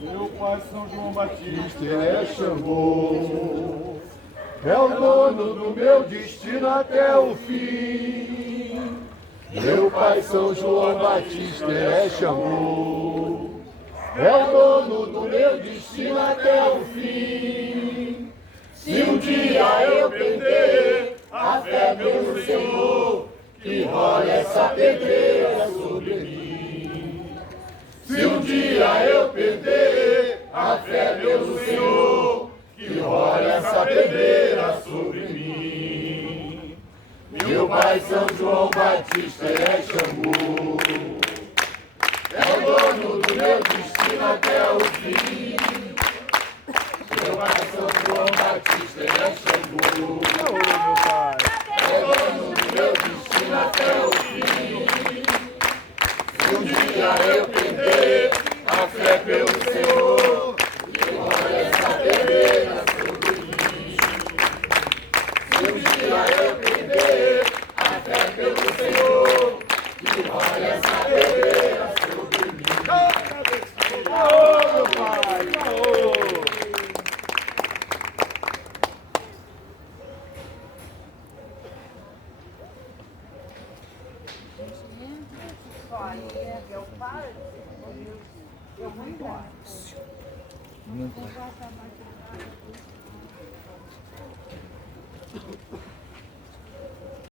Meu pai São João Batista é Xangô, é o dono do meu destino até o fim. Meu pai São João Batista é Xangô, é o dono do meu destino até o fim. Se um dia eu perder a fé pelo Senhor, que rola essa pedreira sobre mim. Se um dia eu perder a fé pelo Senhor, que rola essa pedreira sobre mim. Meu pai São João Batista é Xangô, é o dono do meu destino até o fim. Meu pai São João Batista é Xangô, é o dono do meu destino até o fim. Se um dia eu perder a fé pelo Senhor, que olha essa pedreira sobre mim. Se um dia eu perder a fé pelo Senhor, que olha essa pedreira sobre mim. Ô, meu pai! Eu paro, eu vou embora. Não vai.